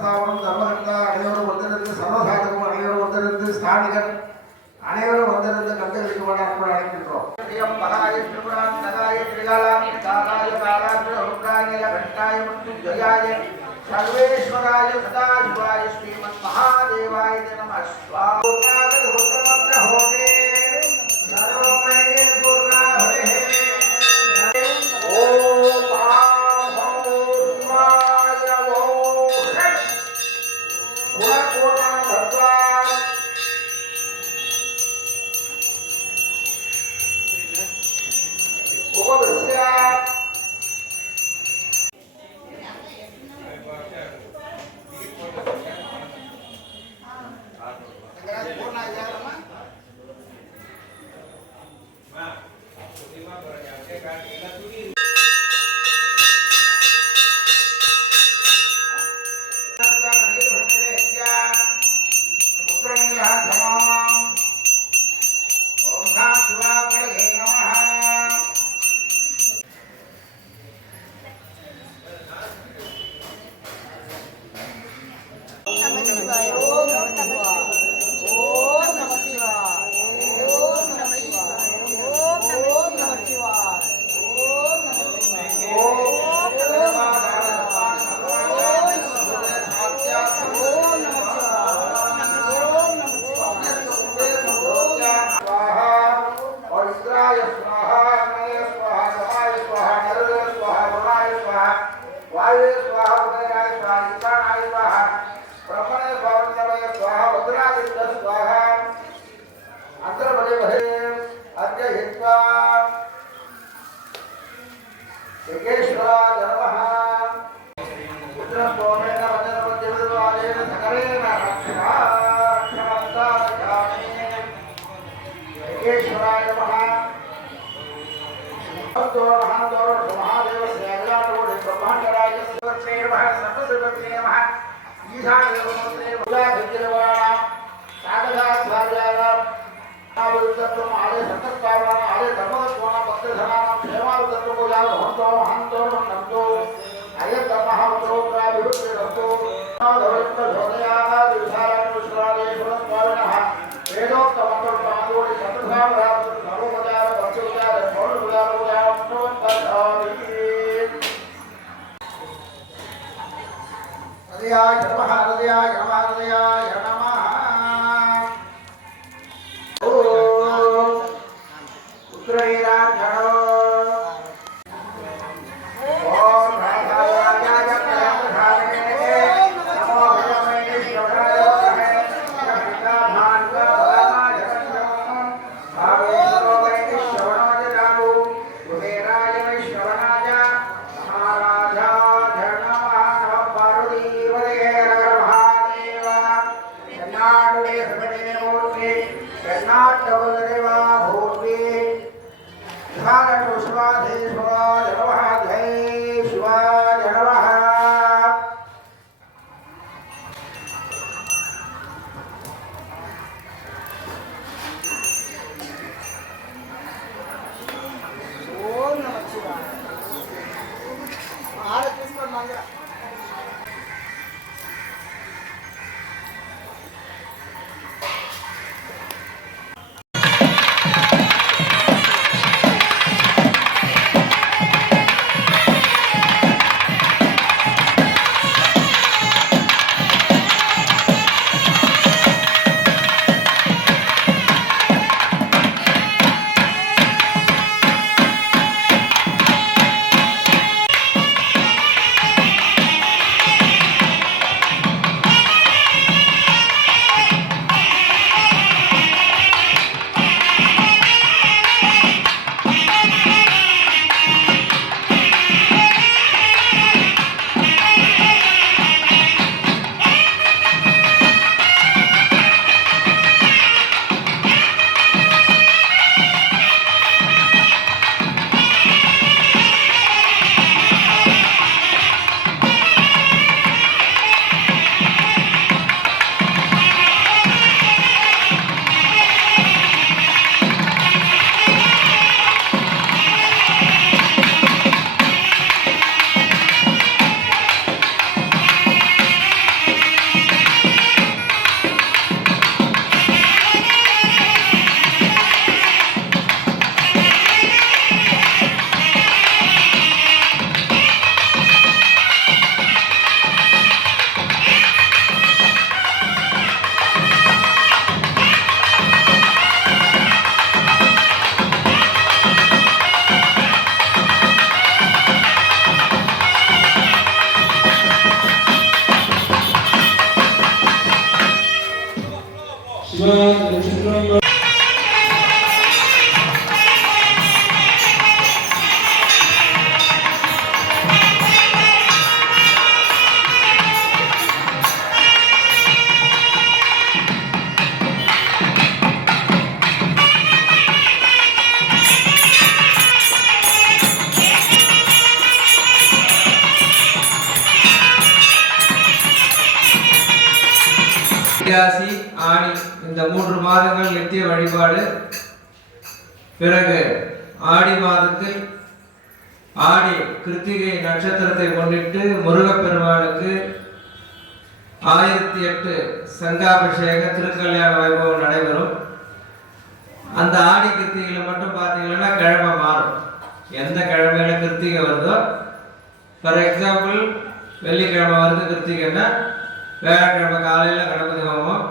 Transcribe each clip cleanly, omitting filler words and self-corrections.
தர்மஸ்தாபனம் தர்மகர்த்தா அனைவரும் வந்திருந்து சர்வசாதகம் அனைவரும் வந்திருந்து ஸ்தானிகர் அனைவரும் வந்திருந்து கந்தளிக்கு அன்பு அழைக்கின்றோம். सर्वेश्वराय सदाशिवाय श्रीमन् महादेवाय नमः स्वाहा होते सर्वमये पूर्णा हरे ओम महादेवाय नमः पूर्णा भगवान उपविश्य வைகாசி ஆணி இந்த 3 மாதங்கள் நித்திய வழிபாடு. பிறகு ஆடி மாதத்தில் ஆடி கிருத்திகை நட்சத்திரத்தை முன்னிட்டு முருகப்பெருமானுக்கு 1008 சங்காபிஷேக திருக்கல்யாண வைபவம் நடைபெறும். அந்த ஆடி கிருத்திகையில் மட்டும் பார்த்தீங்கன்னா கிழமை மாறும். எந்த கிழமையில கிருத்திகை வருதோ, ஃபார் எக்ஸாம்பிள் வெள்ளிக்கிழமை வருது கிருத்திகைன்னா வியாழக்கிழமை காலையில் கணபதி ஹோமம்,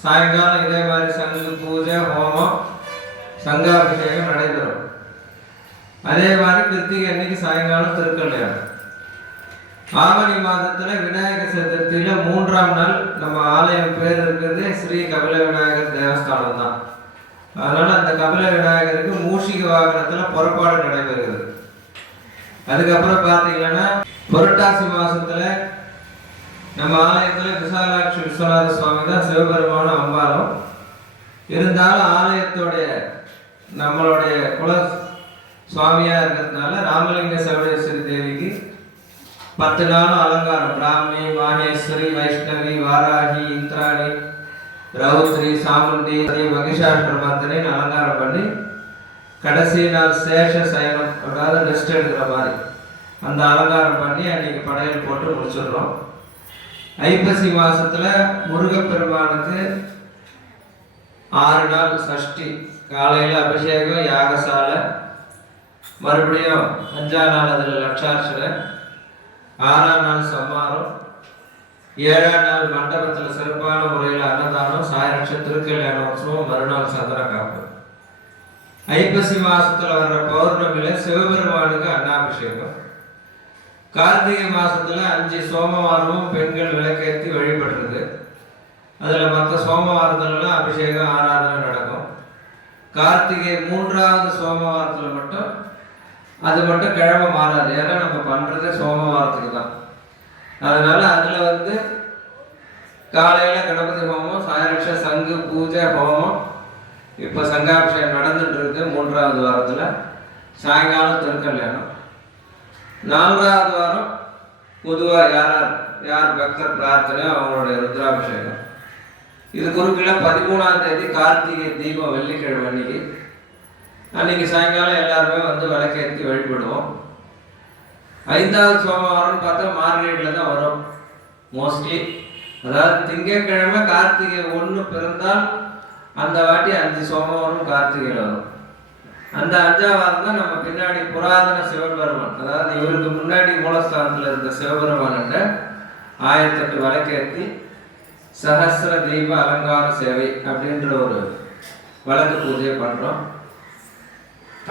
சாயங்காலம் இதே மாதிரி சங்கு பூஜை ஹோமம் சங்காபிஷேகம் நடைபெறும். அதே மாதிரி கிருத்திகை அன்னைக்கு சாயங்காலம் திருக்கல்யாணம். ஆவணி மாதத்துல விநாயகர் சதுர்த்தியில 3ஆம் நாள் நம்ம ஆலயம் பேர் இருக்கிறது ஸ்ரீ கபில விநாயகர் தேவஸ்தானம் தான். அதனால அந்த கபில விநாயகருக்கு மூஷிக வாகனத்துல புறப்பாடு நடைபெறுகிறது. அதுக்கப்புறம் பார்த்தீங்கன்னா புரட்டாசி மாசத்துல நம்ம ஆலயத்துல விசாலாட்சி விஸ்வநாத சுவாமி தான் சிவபெருமான அம்பாலும். இருந்தாலும் ஆலயத்தோடைய நம்மளுடைய குல சுவாமியா இருக்கிறதுனால ராமலிங்க சர்வேஸ்வரி தேவிக்கு 10 நாளும் அலங்காரம். பிராமி, மாகேஸ்வரி, வைஷ்ணவி, வாராகி, இந்திராணி, ரௌத்ரி, சாமுண்டி, மகிஷாசுரமர்த்தினின்னு அலங்காரம் பண்ணி கடைசி நாள் சேஷ சயனம், அதாவது ரெஸ்ட் எடுக்கிற மாதிரி அந்த அலங்காரம் பண்ணி அன்னைக்கு படையல் போட்டு முடிச்சிடுறோம். ஐப்பசி மாசத்துல முருகப்பெருமானுக்கு 6 நாள் சஷ்டி. காலையில் அபிஷேகம் யாகசாலை, மறுபடியும் 5ஆம் நாள் அதில் லட்சார்ச்சனை, 6ஆம் நாள் சம்மாரம், 7ஆம் நாள் மண்டபத்தில் சிறப்பான முறையில் அன்னதானம், சாயரட்ச திருக்கல்யாண உற்சவம், மறுநாள் சந்திர காப்பு. ஐப்பசி மாசத்துல வர்ற பௌர்ணமியில சிவபெருமானுக்கு அன்னாபிஷேகம். கார்த்திகை மாசத்துல 5 சோமவாரமும் பெண்கள் விளக்கேற்றி வழிபடுறது. அதுல மற்ற சோமவாரத்துலலாம் அபிஷேகம் ஆராதனை நடக்கும். கார்த்திகை 3ஆவது சோமவாரத்துல மட்டும் அது மட்டும் கிழமை மாறாது. ஏன்னா நம்ம பண்றதே சோமவாரத்துக்கு தான். அதனால அதுல காலையில கணபதி ஹோமம், சாயரட்ச சங்கு பூஜை ஹோமம், இப்போ சங்காபிஷேகம் நடந்துட்டு இருக்கு 3ஆவது வாரத்துல. சாயங்காலம் திருக்கல்யாணம். 4ஆவது வாரம் பொதுவாக யார் பக்தர் பிரார்த்தனையோ அவங்களுடைய ருத்ராபிஷேகம். இது குறுக்கில 13ஆம் தேதி கார்த்திகை தீபம் வெள்ளிக்கிழமை அன்னைக்கு சாயங்காலம் எல்லாருமே விளக்கேற்றி வழிபடுவோம். 5ஆவது சோமவாரம்னு பார்த்தா மார்கழியில் தான் வரும் மோஸ்ட்லி. அதாவது திங்கட்கிழமை கார்த்திகை 1 பிறந்தால் அந்த வாட்டி 5 சோமவாரம் கார்த்திகையில் வரும். அந்த 5ஆம் வாரம் தான் நம்ம பின்னாடி புராதன சிவபெருமான், அதாவது இவருக்கு முன்னாடி மூலஸ்தானத்தில் இருந்த சிவபெருமான் 1008 விளக்கேற்றி சஹஸ்ர தீப அலங்கார சேவை அப்படின்ற ஒரு வழக்கு பூஜையை பண்ணுறோம்.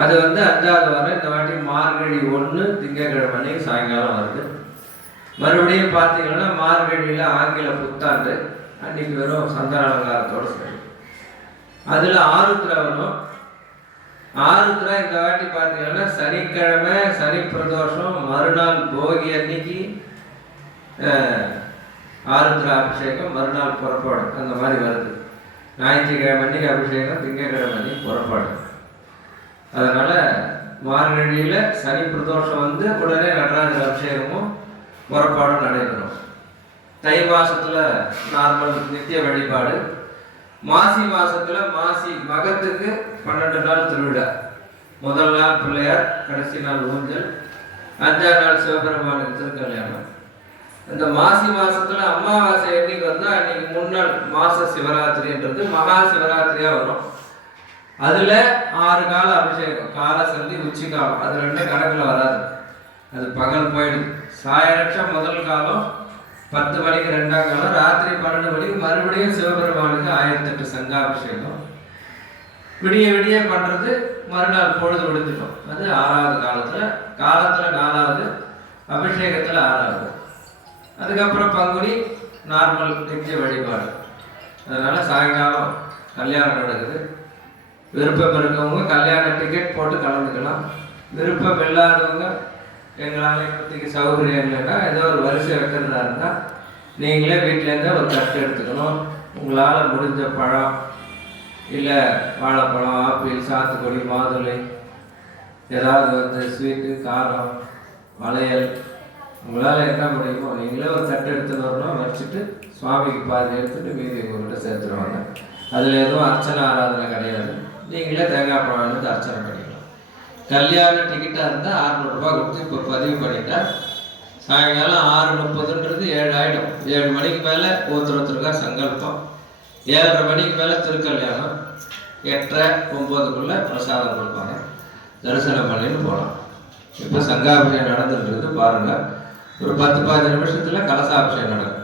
அது 5ஆவது வாரம் இந்த வாட்டி மார்கழி 1 திங்கட்கிழமை அன்னைக்கு சாயங்காலம் வருது. மறுபடியும் பார்த்தீங்கன்னா மார்கழியில் ஆங்கில புத்தாண்டு அன்னைக்கு வெறும் சந்தன அலங்காரத்தோடு சரி. அதில் ஆருத்ரா வரும். ஆருத்ரா இந்த வாட்டி பார்த்தீங்கன்னா சனிக்கிழமை சனி பிரதோஷம் மறுநாள் போகி அன்னைக்கு ஆருத்ரா அபிஷேகம், மறுநாள் புறப்பாடு அந்த மாதிரி வருது. ஞாயிற்றுக்கிழமை அன்னைக்கு அபிஷேகம், திங்கட்கிழமை அன்னைக்கு புறப்பாடு. அதனால மார்கழியில சனி பிரதோஷம் உடனே நடராஜர் அபிஷேகமும் புறப்பாடும் நடைபெறும். தை மாசத்துல நார்மல் நித்திய வழிபாடு. மாசி மாசத்துல மாசி மகத்துக்கு 12 நாள் திருவிழா. முதல் நாள் பிள்ளையார், கடைசி நாள் ஊஞ்சல், 5ஆம் நாள் சிவபெருமானுக்கு திருக்கல்யாணம். இந்த மாசி மாசத்துல அமாவாசை என்னைக்கு அன்னைக்கு முன்னாள் மாச சிவராத்திரின்றது மகா சிவராத்திரியா வரும். அதுல 6 கால அபிஷேகம், கால சந்தி உச்சி காலம், அது 2 கணக்குல வராது. அது பகல் போயிடுது. சாயரட்சம் முதல் காலம் 10 மணிக்கு 2ஆம் காலம், ராத்திரி 12 மணிக்கு மறுபடியும் சிவபெருமானுக்கு 1008 சங்காபிஷேகம். விடிய விடிய பண்றது மறுநாள் பொழுது விடுத்துட்டோம். அது 6ஆவது காலத்துல 4ஆவது, அபிஷேகத்துல 6ஆவது. அதுக்கப்புறம் பங்குனி நார்மல் நித்திய வழிபாடு. அதனால சாயங்காலம் கல்யாணம் நடக்குது. விருப்பம் இருக்கவங்க கல்யாண டிக்கெட் போட்டு கலந்துக்கலாம். விருப்பம் இல்லாதவங்க எங்களால் இப்போதைக்கு சௌகரியம் இல்லைன்னா ஏதோ ஒரு வரிசை வைக்கிறதா இருந்தால் நீங்களே வீட்டிலேருந்தே ஒரு தட்டு எடுத்துக்கணும். உங்களால் முடிஞ்ச பழம், இல்லை வாழைப்பழம், ஆப்பிள், சாத்துக்குடி, மாதுளை, ஏதாவது ஸ்வீட்டு, காரம், வளையல் உங்களால் என்ன முடியுமோ நீங்களே ஒரு தட்டு எடுத்துன்னு வரணும், வச்சுட்டு சுவாமிக்கு பாதி எடுத்துட்டு மீதி உங்கள்கிட்ட சேர்த்துருவாங்க. அதில் எதுவும் அர்ச்சனை ஆராதனை கிடையாது. நீங்களே தேங்காய் பழம் எடுத்து அர்ச்சனை பண்ணிக்கலாம். கல்யாண டிக்கெட்டாக இருந்தால் 600 ரூபா கொடுத்து இப்போ பதிவு பண்ணிட்டா சாயங்காலம் 6:30 7 ஆகிடும். 7 மணிக்கு மேலே ஒருத்தருக்கா சங்கல்பம், 7:30 மணிக்கு மேலே திருக்கல்யாணம், 8:30 9க்குள்ளே பிரசாதம் கொடுப்பாங்க. தரிசனம் பண்ணிட்டு போகலாம். இப்போ சங்காபிஷேகம் நடந்துட்டு பாருங்கள். ஒரு 10-15 நிமிஷத்தில் கலசாபிஷேகம் நடக்கும்.